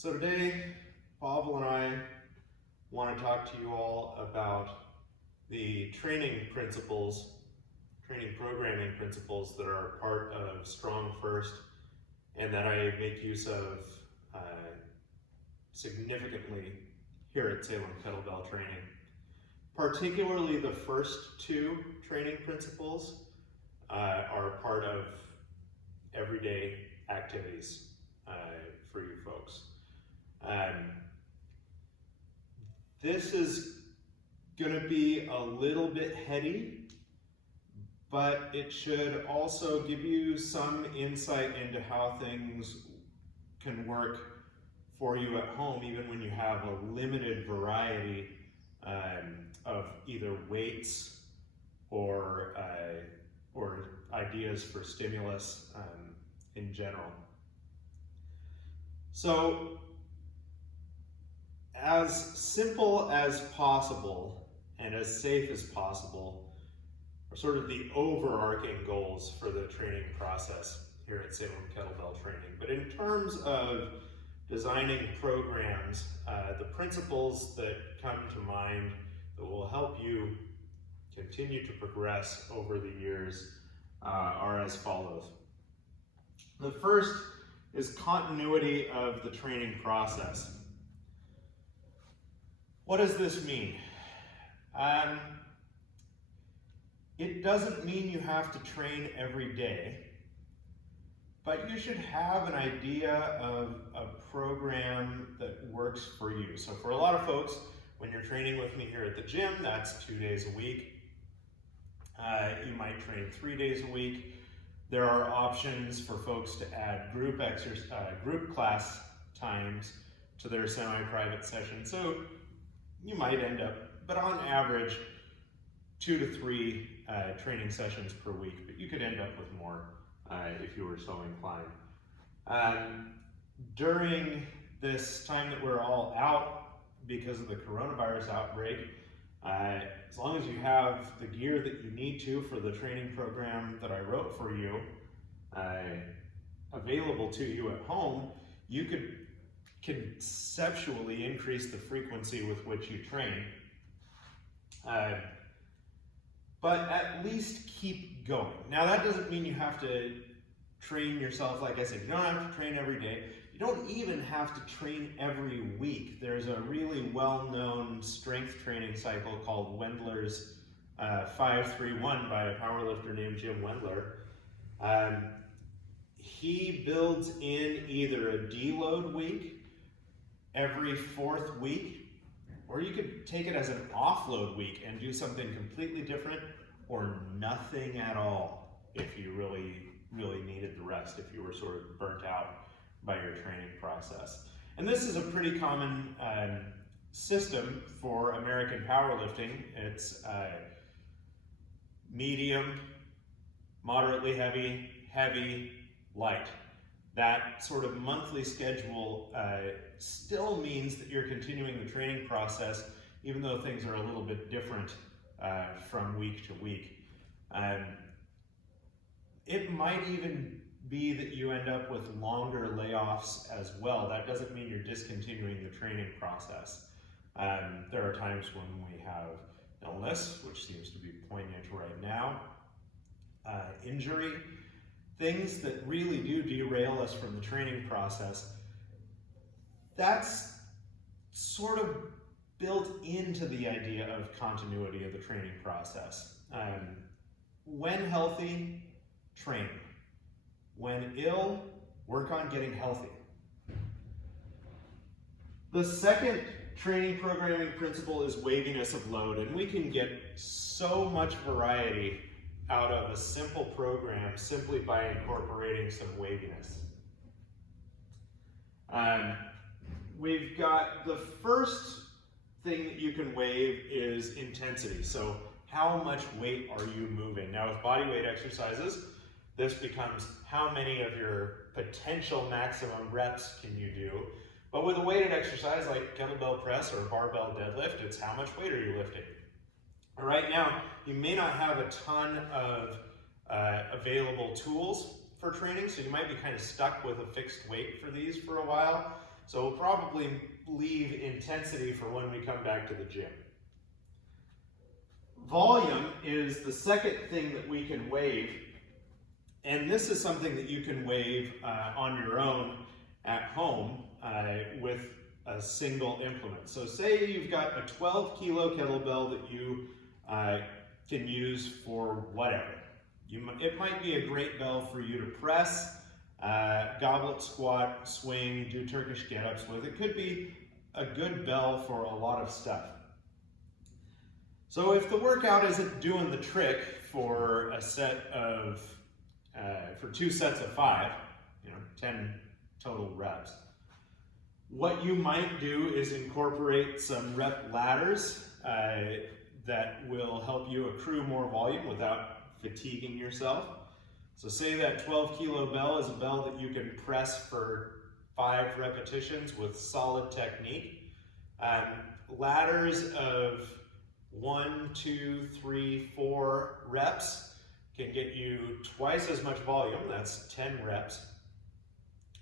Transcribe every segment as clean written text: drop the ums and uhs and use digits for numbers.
So today, Pavel and I want to talk to you all about the training programming principles that are part of Strong First and that I make use of significantly here at Salem Kettlebell Training. Particularly the first two training principles are part of everyday activities for you folks. This is going to be a little bit heady, but it should also give you some insight into how things can work for you at home, even when you have a limited variety of either weights or ideas for stimulus in general. So, as simple as possible and as safe as possible are sort of the overarching goals for the training process here at Salem Kettlebell Training. But in terms of designing programs, the principles that come to mind that will help you continue to progress over the years are as follows. The first is continuity of the training process. What does this mean? It doesn't mean you have to train every day, but you should have an idea of a program that works for you. So for a lot of folks, when you're training with me here at the gym, that's 2 days a week. You might train 3 days a week. There are options for folks to add group class times to their semi-private session. So you might end up, but on average, 2 to 3 training sessions per week, but you could end up with more if you were so inclined. During this time that we're all out because of the coronavirus outbreak, as long as you have the gear that you need to for the training program that I wrote for you available to you at home, you could conceptually increase the frequency with which you train. But at least keep going. Now that doesn't mean you have to train yourself, like I said, you don't have to train every day. You don't even have to train every week. There's a really well-known strength training cycle called Wendler's 5-3-1 by a powerlifter named Jim Wendler. He builds in either a deload week every 4th week, or you could take it as an offload week and do something completely different, or nothing at all if you really needed the rest, if you were sort of burnt out by your training process. And this is a pretty common system for American powerlifting. It's medium, moderately heavy, heavy, light. That sort of monthly schedule still means that you're continuing the training process, even though things are a little bit different from week to week. It might even be that you end up with longer layoffs as well. That doesn't mean you're discontinuing the training process. There are times when we have illness, which seems to be poignant right now, injury, things that really do derail us from the training process. That's sort of built into the idea of continuity of the training process. When healthy, train. When ill, work on getting healthy. The second training programming principle is waviness of load, and we can get so much variety out of a simple program simply by incorporating some waviness. We've got the first thing that you can wave is intensity. So how much weight are you moving? Now with body weight exercises, this becomes how many of your potential maximum reps can you do. But with a weighted exercise like kettlebell press or barbell deadlift, it's how much weight are you lifting. Right now, you may not have a ton of available tools for training, so you might be kind of stuck with a fixed weight for these for a while. So we'll probably leave intensity for when we come back to the gym. Volume is the second thing that we can wave, and this is something that you can wave on your own at home with a single implement. So say you've got a 12 kilo kettlebell that you can use for whatever. It might be a great bell for you to press, goblet squat, swing, do Turkish get-ups with. It could be a good bell for a lot of stuff. So if the workout isn't doing the trick for a set of, for 2 sets of 5, 10 total reps, what you might do is incorporate some rep ladders that will help you accrue more volume without fatiguing yourself. So say that 12 kilo bell is a bell that you can press for 5 repetitions with solid technique. Ladders of 1, 2, 3, 4 reps can get you twice as much volume, that's 10 reps,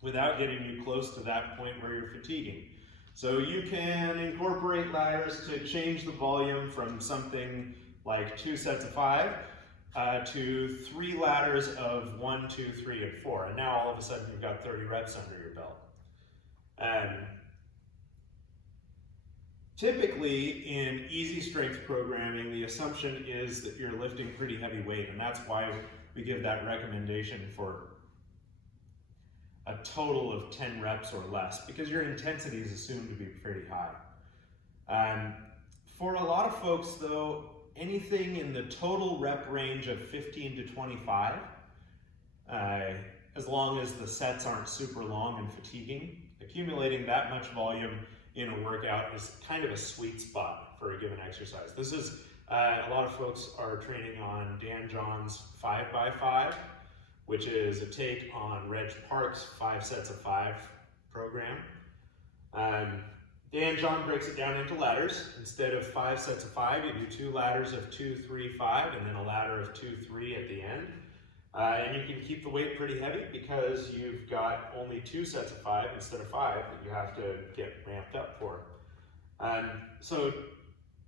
without getting you close to that point where you're fatiguing. So you can incorporate ladders to change the volume from something like 2 sets of 5 to 3 ladders of 1, 2, 3, and 4. And now all of a sudden you've got 30 reps under your belt. Typically in easy strength programming, the assumption is that you're lifting pretty heavy weight, and that's why we give that recommendation for a total of 10 reps or less, because your intensity is assumed to be pretty high. For a lot of folks though, anything in the total rep range of 15 to 25, as long as the sets aren't super long and fatiguing, accumulating that much volume in a workout is kind of a sweet spot for a given exercise. This is, a lot of folks are training on Dan John's 5x5, which is a take on Reg Park's 5 sets of 5 program. Dan John breaks it down into ladders. Instead of 5 sets of 5, you do 2 ladders of 2, 3, 5, and then a ladder of 2, 3 at the end. And you can keep the weight pretty heavy because you've got only 2 sets of 5 instead of 5 that you have to get ramped up for. So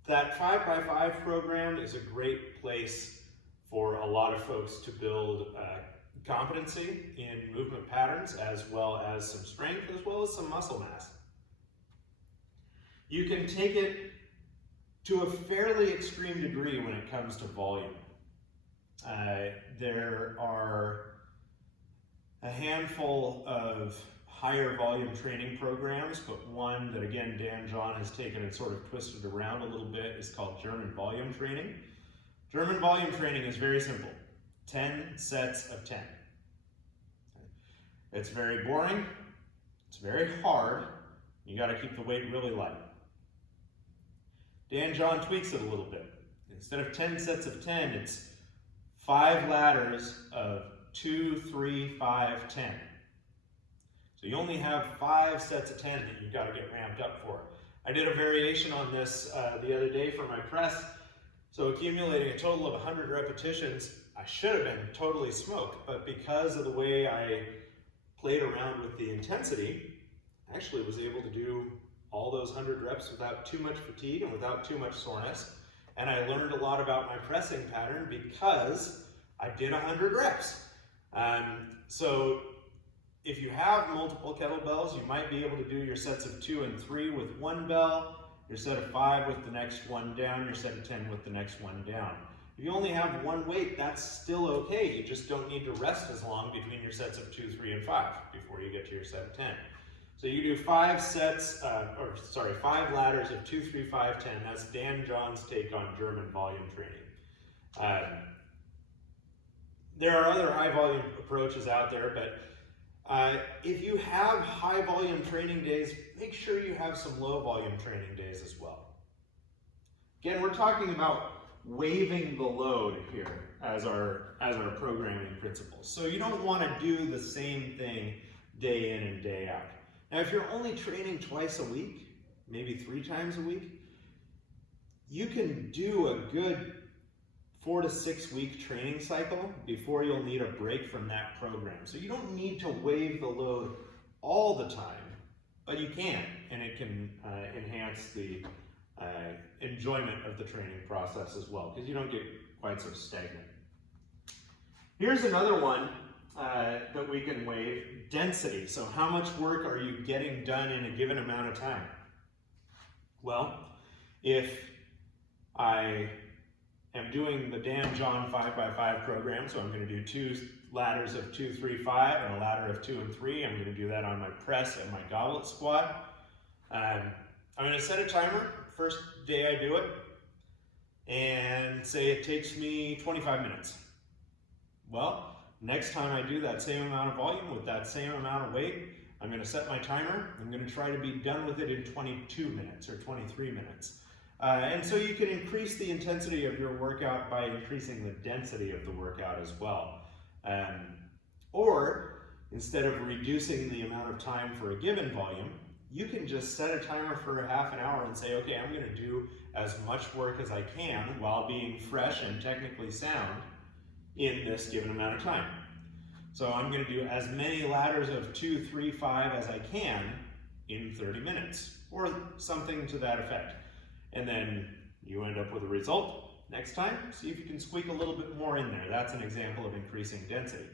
that 5x5 program is a great place for a lot of folks to build competency in movement patterns, as well as some strength, as well as some muscle mass. You can take it to a fairly extreme degree when it comes to volume. There are a handful of higher volume training programs, but one that again Dan John has taken and sort of twisted around a little bit is called German volume training. German volume training is very simple. 10 sets of 10. It's very boring, it's very hard, you got to keep the weight really light. Dan John tweaks it a little bit. Instead of 10 sets of 10, it's 5 ladders of 2, 3, 5, 10. So you only have 5 sets of 10 that you've got to get ramped up for. I did a variation on this the other day for my press. So accumulating a total of 100 repetitions, I should have been totally smoked, but because of the way I played around with the intensity, I actually was able to do all those 100 reps without too much fatigue and without too much soreness. And I learned a lot about my pressing pattern because I did 100 reps. So if you have multiple kettlebells, you might be able to do your sets of 2 and 3 with one bell, your set of 5 with the next one down, your set of 10 with the next one down. If you only have one weight, that's still okay. You just don't need to rest as long between your sets of 2, 3, and 5 before you get to your set of 10. So you do 5 ladders of 2, 3, 5, 10. That's Dan John's take on German volume training. There are other high volume approaches out there, but if you have high volume training days, make sure you have some low volume training days as well. Again, we're talking about waiving the load here as our programming principles. So you don't want to do the same thing day in and day out. Now, if you're only training twice a week, maybe 3 times a week, you can do a good 4 to 6 week training cycle before you'll need a break from that program. So you don't need to waive the load all the time, but you can, and it can enhance the enjoyment of the training process as well, because you don't get quite so stagnant. Here's another one that we can waive, density. So how much work are you getting done in a given amount of time? Well, if I am doing the Dan John 5x5 program, so I'm going to do 2 ladders of 2, 3, 5 and a ladder of 2 and 3. I'm going to do that on my press and my goblet squat. I'm going to set a timer first day I do it and say it takes me 25 minutes. Well, next time I do that same amount of volume with that same amount of weight, I'm going to set my timer. I'm going to try to be done with it in 22 minutes or 23 minutes. And so you can increase the intensity of your workout by increasing the density of the workout as well. Or instead of reducing the amount of time for a given volume, you can just set a timer for a half an hour and say, okay, I'm going to do as much work as I can while being fresh and technically sound in this given amount of time. So I'm going to do as many ladders of 2, 3, 5 as I can in 30 minutes, or something to that effect. And then you end up with a result. Next time, see if you can squeak a little bit more in there. That's an example of increasing density.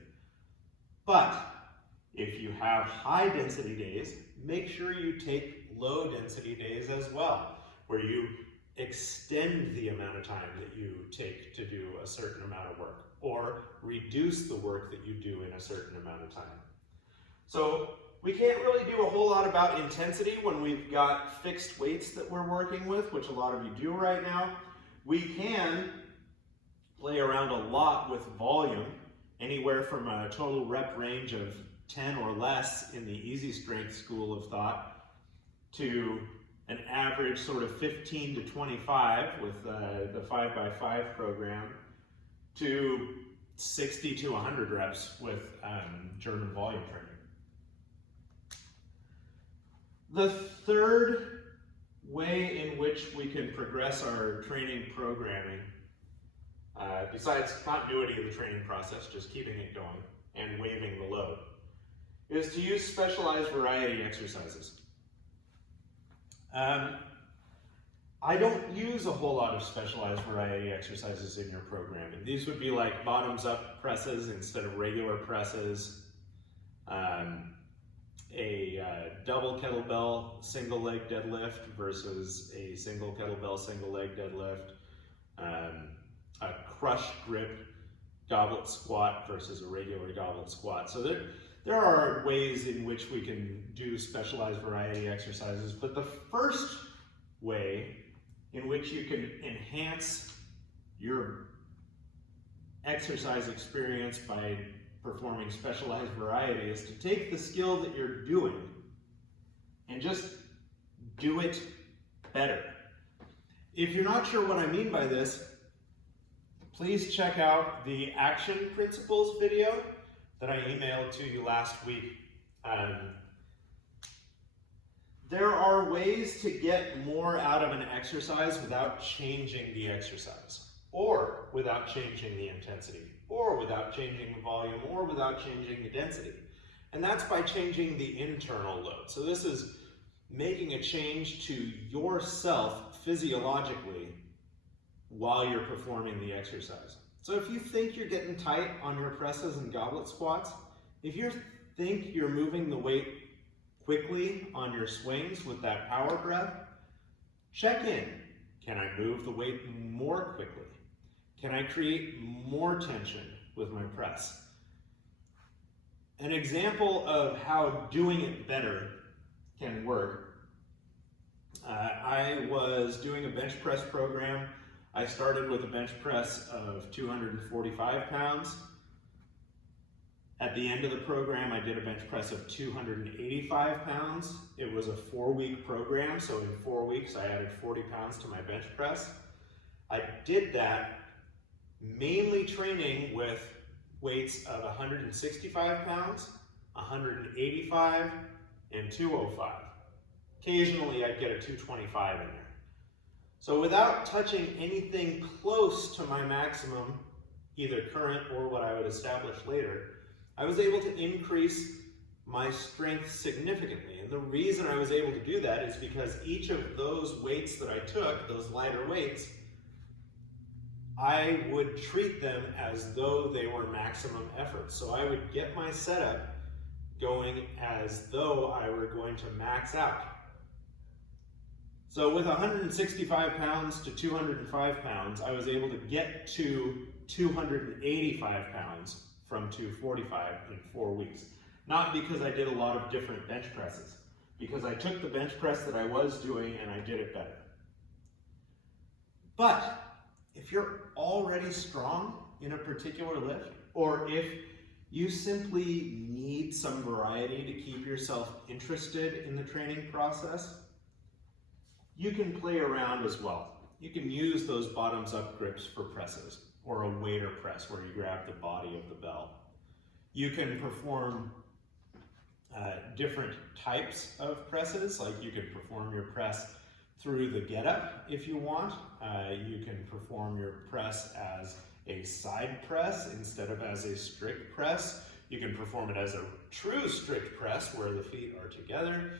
But if you have high density days, make sure you take low density days as well, where you extend the amount of time that you take to do a certain amount of work, or reduce the work that you do in a certain amount of time. So we can't really do a whole lot about intensity when we've got fixed weights that we're working with, which a lot of you do right now. We can play around a lot with volume, anywhere from a total rep range of 10 or less in the easy strength school of thought to an average sort of 15 to 25 with the 5x5 program, to 60 to 100 reps with German volume training. The third way in which we can progress our training programming, besides continuity of the training process, just keeping it going and waiving the load, is to use specialized variety exercises. I don't use a whole lot of specialized variety exercises in your programming. These would be like bottoms up presses instead of regular presses, a double kettlebell single leg deadlift versus a single kettlebell single leg deadlift, a crush grip goblet squat versus a regular goblet squat. So there are ways in which we can do specialized variety exercises, but the first way in which you can enhance your exercise experience by performing specialized variety is to take the skill that you're doing and just do it better. If you're not sure what I mean by this, please check out the action principles video that I emailed to you last week. There are ways to get more out of an exercise without changing the exercise, or without changing the intensity, or without changing the volume, or without changing the density. And that's by changing the internal load. So this is making a change to yourself physiologically while you're performing the exercise. So if you think you're getting tight on your presses and goblet squats, if you think you're moving the weight quickly on your swings with that power breath, check in. Can I move the weight more quickly? Can I create more tension with my press? An example of how doing it better can work. I was doing a bench press program. I started with a bench press of 245 pounds. At the end of the program, I did a bench press of 285 pounds. It was a 4-week program, so in 4 weeks, I added 40 pounds to my bench press. I did that mainly training with weights of 165 pounds, 185, and 205. Occasionally, I'd get a 225 in there. So without touching anything close to my maximum, either current or what I would establish later, I was able to increase my strength significantly. And the reason I was able to do that is because each of those weights that I took, those lighter weights, I would treat them as though they were maximum effort. So I would get my setup going as though I were going to max out. So with 165 pounds to 205 pounds, I was able to get to 285 pounds from 245 in 4 weeks. Not because I did a lot of different bench presses, because I took the bench press that I was doing and I did it better. But if you're already strong in a particular lift, or if you simply need some variety to keep yourself interested in the training process, you can play around as well. You can use those bottoms up grips for presses, or a waiter press where you grab the body of the bell. You can perform different types of presses, like you can perform your press through the get-up if you want. You can perform your press as a side press instead of as a strict press. You can perform it as a true strict press where the feet are together.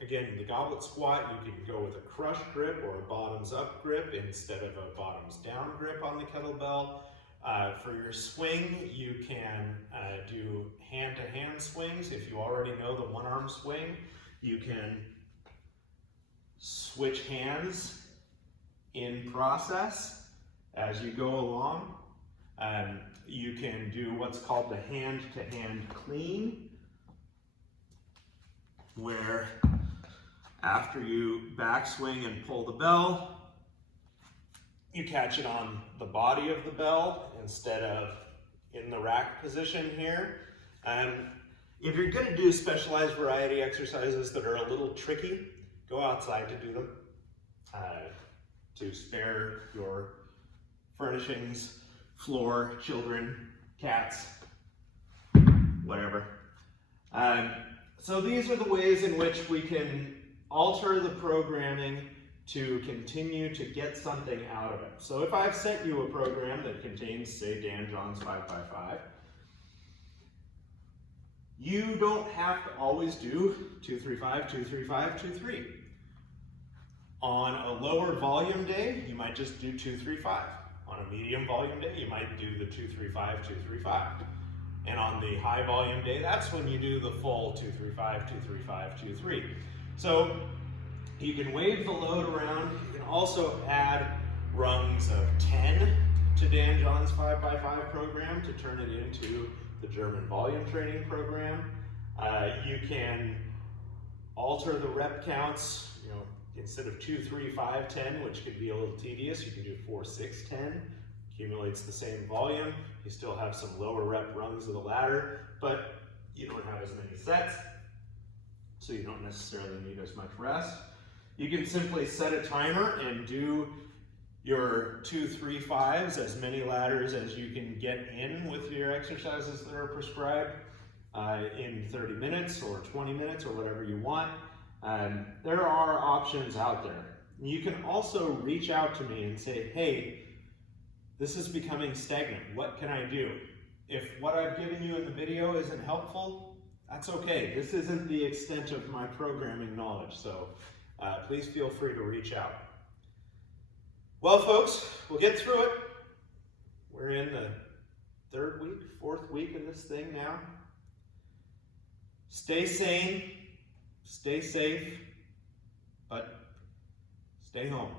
Again, the goblet squat, you can go with a crush grip or a bottoms up grip instead of a bottoms down grip on the kettlebell. For your swing, you can do hand-to-hand swings. If you already know the one-arm swing, you can switch hands in process as you go along. You can do what's called the hand-to-hand clean, where after you backswing and pull the bell, you catch it on the body of the bell instead of in the rack position here. If you're going to do specialized variety exercises that are a little tricky, go outside to do them to spare your furnishings, floor, children, cats, whatever. So these are the ways in which we can alter the programming to continue to get something out of it. So if I've sent you a program that contains, say, Dan John's 5x5, you don't have to always do 235, 235, 23. On a lower volume day, you might just do 235. On a medium volume day, you might do the 235, 235. And on the high volume day, that's when you do the full 235, 235, 23. So you can wave the load around. You can also add rungs of 10 to Dan John's 5x5 program to turn it into the German volume training program. You can alter the rep counts. Instead of 2, 3, 5, 10, which could be a little tedious, you can do 4, 6, 10. Accumulates the same volume. You still have some lower rep rungs of the ladder, but you don't have as many sets, so you don't necessarily need as much rest. You can simply set a timer and do your 2, 3, 5s, as many ladders as you can get in with your exercises that are prescribed in 30 minutes or 20 minutes or whatever you want. There are options out there. You can also reach out to me and say, hey, this is becoming stagnant. What can I do? If what I've given you in the video isn't helpful, that's okay. This isn't the extent of my programming knowledge, so please feel free to reach out. Well, folks, we'll get through it. We're in the 3rd week, 4th week of this thing now. Stay sane, stay safe, but stay home.